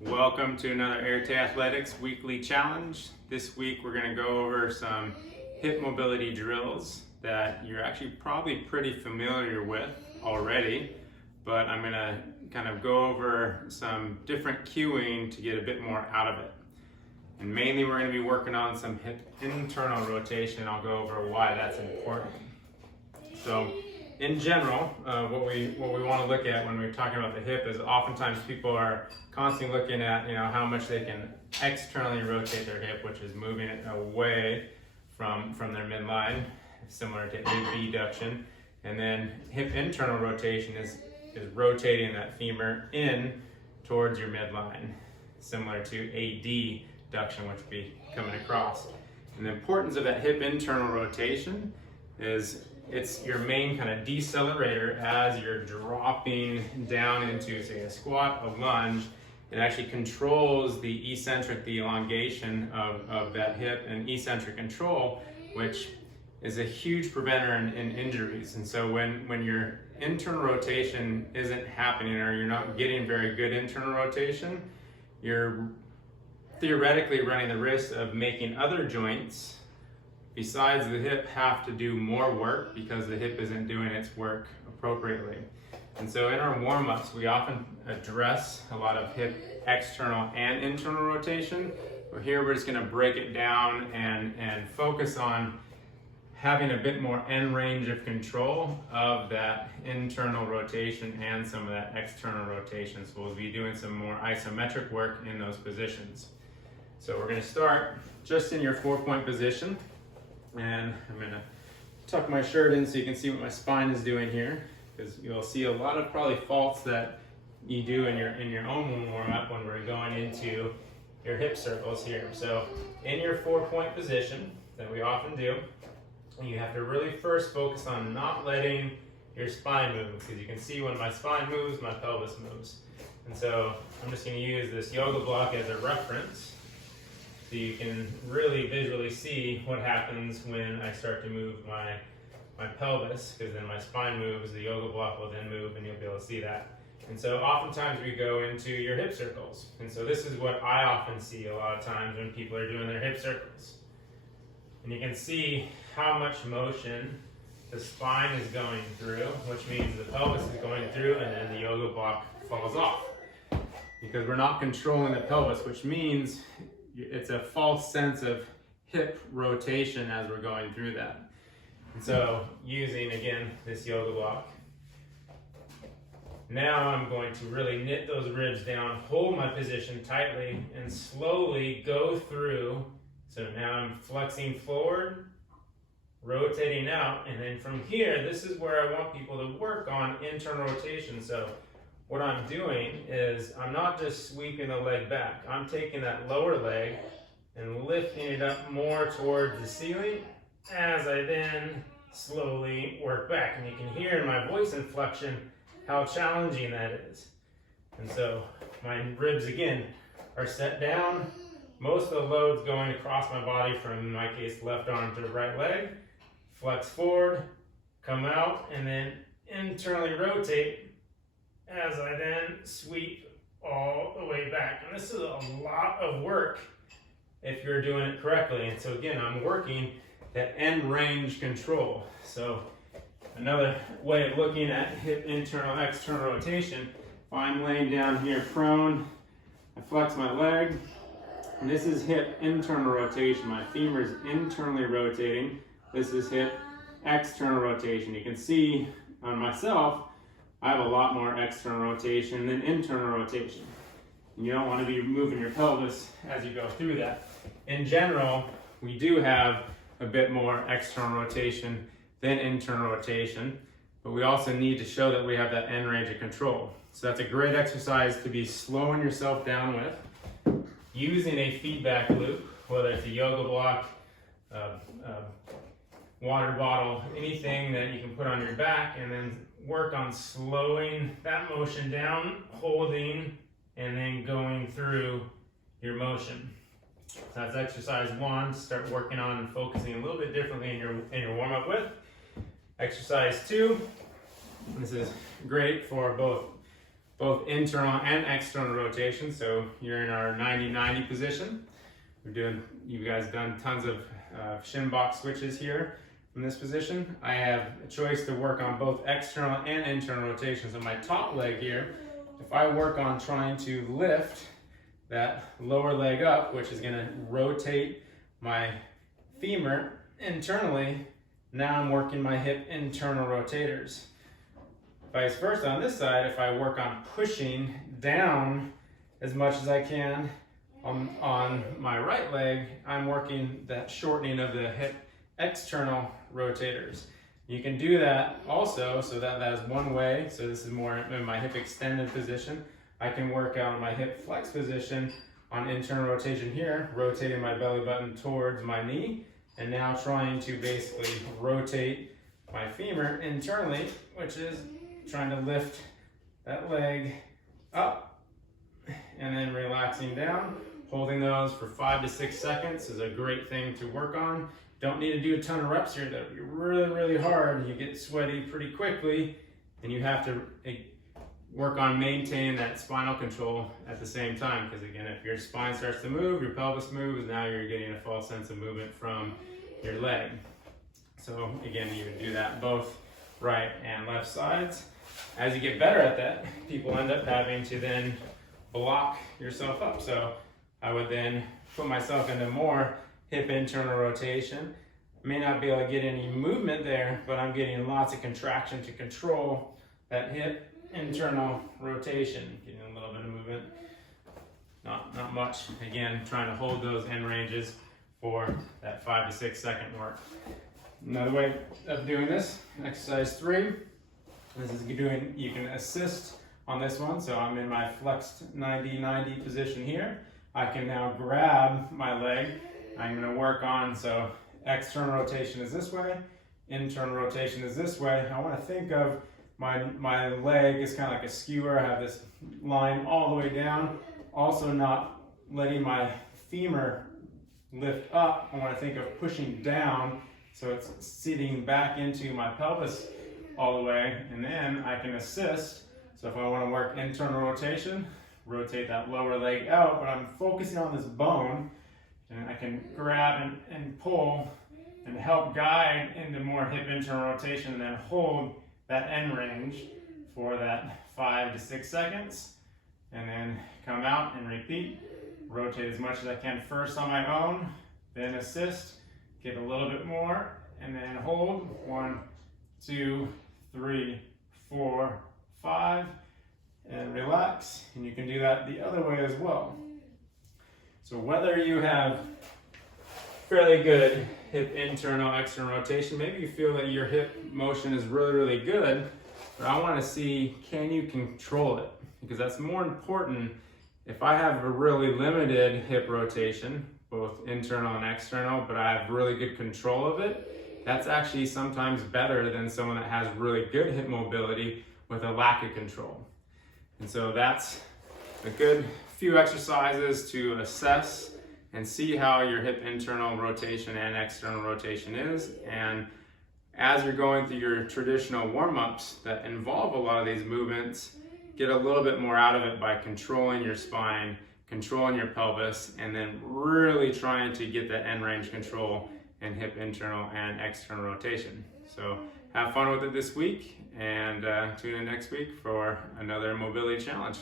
Welcome to another Arete Athletics weekly challenge. This week we're going to go over some hip mobility drills that you're actually probably pretty familiar with already, but I'm going to kind of go over some different cueing to get a bit more out of it. And mainly we're going to be working on some hip internal rotation. I'll go over why that's important. So in general, what we want to look at when we're talking about the hip is oftentimes people are constantly looking at how much they can externally rotate their hip, which is moving it away from their midline, similar to abduction. And then hip internal rotation is rotating that femur in towards your midline, similar to adduction, which would be coming across. And the importance of that hip internal rotation is it's your main kind of decelerator as you're dropping down into, say, a squat, a lunge. It actually controls the eccentric, the elongation of that hip, and eccentric control, which is a huge preventer in injuries. And so when your internal rotation isn't happening, or you're not getting very good internal rotation, you're theoretically running the risk of making other joints besides the hip have to do more work because the hip isn't doing its work appropriately. And so in our warm-ups, we often address a lot of hip external and internal rotation. But here we're just gonna break it down and focus on having a bit more end range of control of that internal rotation and some of that external rotation. So we'll be doing some more isometric work in those positions. So we're gonna start just in your 4-point position. And I'm gonna tuck my shirt in so you can see what my spine is doing here, because you'll see a lot of probably faults that you do in your own warm-up when we're going into your hip circles here. So in your 4-point position that we often do, you have to really first focus on not letting your spine move, because you can see when my spine moves, my pelvis moves. And so I'm just gonna use this yoga block as a reference, so you can really visually see what happens when I start to move my pelvis, because then my spine moves, the yoga block will then move, and you'll be able to see that. And so oftentimes we go into your hip circles. And so this is what I often see a lot of times when people are doing their hip circles. And you can see how much motion the spine is going through, which means the pelvis is going through, and then the yoga block falls off. Because we're not controlling the pelvis, which means it's a false sense of hip rotation as we're going through that. And so using, again, this yoga block, now I'm going to really knit those ribs down, hold my position tightly, and slowly go through. So now I'm flexing forward, rotating out, and then from here, this is where I want people to work on internal rotation. So what I'm doing is I'm not just sweeping the leg back. I'm taking that lower leg and lifting it up more towards the ceiling as I then slowly work back. And you can hear in my voice inflection how challenging that is. And so my ribs, again, are set down. Most of the load's going across my body from, in my case, left arm to the right leg. Flex forward, come out, and then internally rotate as I then sweep all the way back. And this is a lot of work if you're doing it correctly. And so again, I'm working that end range control. So another way of looking at hip internal, external rotation, if I'm laying down here prone, I flex my leg, and this is hip internal rotation. My femur is internally rotating. This is hip external rotation. You can see on myself, I have a lot more external rotation than internal rotation. And you don't want to be moving your pelvis as you go through that. In general, we do have a bit more external rotation than internal rotation, but we also need to show that we have that end range of control. So that's a great exercise to be slowing yourself down with, using a feedback loop, whether it's a yoga block, water bottle, anything that you can put on your back, and then work on slowing that motion down, holding, and then going through your motion. So that's exercise 1. Start working on and focusing a little bit differently in your warm-up with. Exercise 2. This is great for both both internal and external rotation. So you're in our 90-90 position. You guys done tons of shin box switches here from this position. I have a choice to work on both external and internal rotations on my top leg here. If I work on trying to lift that lower leg up, which is gonna rotate my femur internally, now I'm working my hip internal rotators. Vice versa on this side, if I work on pushing down as much as I can on my right leg, I'm working that shortening of the hip external rotators. You can do that also, so that is one way. So this is more in my hip extended position. I can work out my hip flex position on internal rotation here, rotating my belly button towards my knee, and now trying to basically rotate my femur internally, which is trying to lift that leg up and then relaxing down. Holding those for 5 to 6 seconds is a great thing to work on. Don't need to do a ton of reps here. That would be really, really hard. You get sweaty pretty quickly, and you have to work on maintaining that spinal control at the same time. Because again, if your spine starts to move, your pelvis moves, now you're getting a false sense of movement from your leg. So again, you can do that both right and left sides. As you get better at that, people end up having to then block yourself up. So I would then put myself into more hip internal rotation. I may not be able to get any movement there, but I'm getting lots of contraction to control that hip internal rotation. Getting a little bit of movement, not much. Again, trying to hold those end ranges for that 5 to 6 second work. Another way of doing this, exercise 3, this is you can assist on this one. So I'm in my flexed 90-90 position here. I can now grab my leg. I'm going to work on, so external rotation is this way, internal rotation is this way. I want to think of my leg as kind of like a skewer. I have this line all the way down, also not letting my femur lift up. I want to think of pushing down, so it's sitting back into my pelvis all the way, and then I can assist. So if I want to work internal rotation, rotate that lower leg out, but I'm focusing on this bone, and I can grab and pull and help guide into more hip internal rotation, and then hold that end range for that 5 to 6 seconds, and then come out and repeat. Rotate as much as I can first on my own, then assist, get a little bit more, and then hold. 1, 2, 3, 4, 5, and relax. And you can do that the other way as well. So whether you have fairly good hip internal, external rotation, maybe you feel that your hip motion is really, really good, but I want to see, can you control it? Because that's more important. If I have a really limited hip rotation, both internal and external, but I have really good control of it, that's actually sometimes better than someone that has really good hip mobility with a lack of control. And so that's a good few exercises to assess and see how your hip internal rotation and external rotation is. And as you're going through your traditional warm-ups that involve a lot of these movements, get a little bit more out of it by controlling your spine, controlling your pelvis, and then really trying to get that end range control in hip internal and external rotation. So have fun with it this week, and tune in next week for another mobility challenge.